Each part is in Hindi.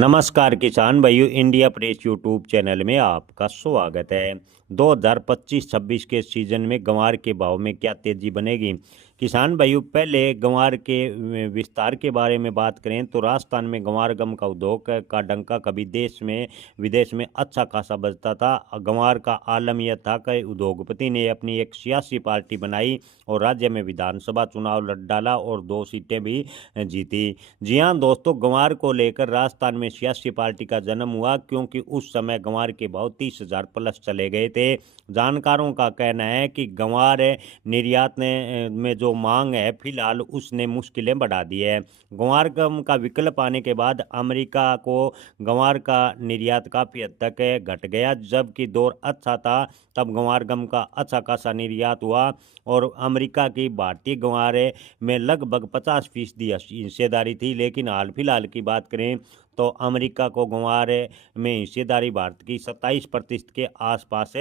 नमस्कार किसान भाइयों, इंडिया प्रेस यूट्यूब चैनल में आपका स्वागत है। 2025-26 के सीजन में गंवार के भाव में क्या तेजी बनेगी। किसान भाइयों, पहले गंवार के विस्तार के बारे में बात करें तो राजस्थान में गंवार गम का उद्योग का डंका कभी देश में विदेश में अच्छा खासा बजता था। गंवार का आलम यह था कि उद्योगपति ने अपनी एक सियासी पार्टी बनाई और राज्य में विधानसभा चुनाव लड़ डाला और 2 सीटें भी जीती। जी हाँ दोस्तों, गंवार को लेकर राजस्थान में सियासी पार्टी का जन्म हुआ क्योंकि उस समय गंवार के भाव 30,000 प्लस चले गए थे। जानकारों का कहना है कि गंवार निर्यात में जो मांग है फिलहाल उसने मुश्किलें बढ़ा दी है। गंवार गम का विकल्प आने के बाद अमेरिका को गंवार का निर्यात काफ़ी हद तक घट गया। जबकि दौर अच्छा था तब गंवार गम का अच्छा खासा निर्यात हुआ और अमेरिका की भारतीय गंवार में लगभग 50% हिस्सेदारी थी। लेकिन हाल फिलहाल की बात करें तो अमेरिका को गंवार में हिस्सेदारी भारत की 27% के आसपास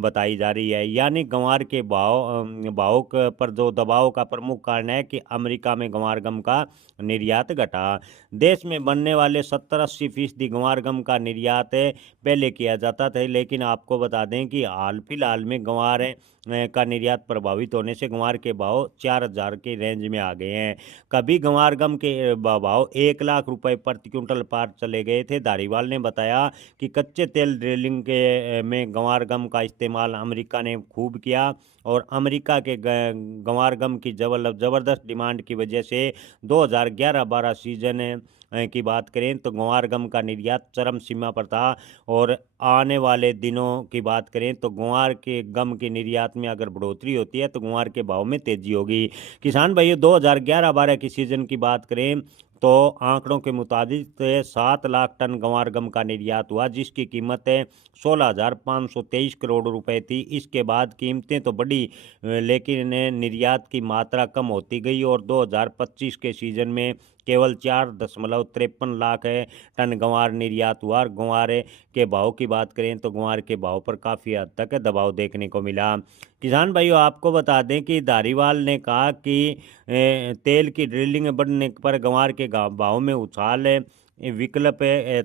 बताई जा रही है। यानी गंवार के भाव पर जो दबाव का प्रमुख कारण है कि अमेरिका में गंवार गम का निर्यात घटा। देश में बनने वाले 70-80% गंवार गम का निर्यात पहले किया जाता था, लेकिन आपको बता दें कि हाल फिलहाल में गंवार का निर्यात प्रभावित होने से गंवार के भाव 4,000 के रेंज में आ गए हैं। कभी गंवार गम के भाव 1 लाख रुपए प्रति क्विंटल पार चले गए थे। धारीवाल ने बताया कि कच्चे तेल ड्रिलिंग के में गंवार गम का इस्तेमाल अमेरिका ने खूब किया और अमेरिका के गंवार गम की ज़बरदस्त डिमांड की वजह से 2011-12 सीजन की बात करें तो गंवार गम का निर्यात चरम सीमा पर था। और आने वाले दिनों की बात करें तो गंवार के गम के निर्यात में अगर बढ़ोतरी होती है तो गंवार के भाव में तेजी होगी। किसान भाइयों, 2011-12 की सीजन की बात करें तो आंकड़ों के मुताबिक 7 लाख टन गंवार गम का निर्यात हुआ, जिसकी कीमत 16,523 करोड़ रुपए थी। इसके बाद कीमतें तो बढ़ी लेकिन निर्यात की मात्रा कम होती गई और 2025 के सीजन में केवल 4.53 लाख टन गंवार निर्यात हुआ। और गंवार के भाव की बात करें तो गंवार के भाव पर काफ़ी हद तक दबाव देखने को मिला। किसान भाइयों, आपको बता दें कि धारीवाल ने कहा कि तेल की ड्रिलिंग बढ़ने पर गंवार के भाव में उछाल विकल्प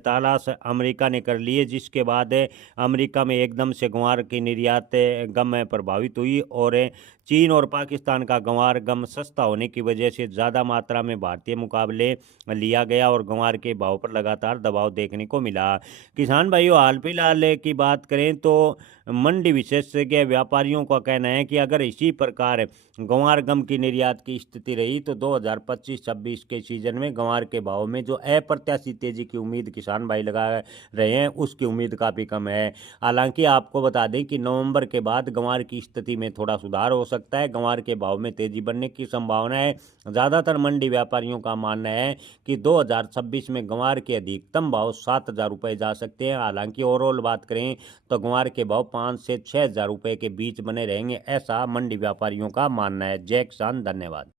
तलाश अमेरिका ने कर लिए, जिसके बाद अमेरिका में एकदम से गंवार की निर्यात गम प्रभावित हुई और चीन और पाकिस्तान का गंवार गम सस्ता होने की वजह से ज़्यादा मात्रा में भारतीय मुकाबले लिया गया और गंवार के भाव पर लगातार दबाव देखने को मिला। किसान भाइयों, हाल फिलहाल की बात करें तो मंडी विशेषज्ञ व्यापारियों का कहना है कि अगर इसी प्रकार गंवार गम की निर्यात की स्थिति रही तो 2025-26 के सीजन में गंवार के भाव में जो अप्रत्याशित तेजी की उम्मीद किसान भाई लगा रहे हैं उसकी उम्मीद काफ़ी कम है। हालांकि आपको बता दें कि नवंबर के बाद गंवार की स्थिति में थोड़ा सुधार हो सकता है। गंवार के भाव में तेजी बनने की संभावना है। ज़्यादातर मंडी व्यापारियों का मानना है कि 2026 में गंवार के अधिकतम भाव 7,000 रुपये जा सकते हैं। हालांकि ओवरऑल बात करें तो गंवार के भाव 5 से 6,000 रुपये के बीच बने रहेंगे, ऐसा मंडी व्यापारियों का मानना है। जय किसान, धन्यवाद।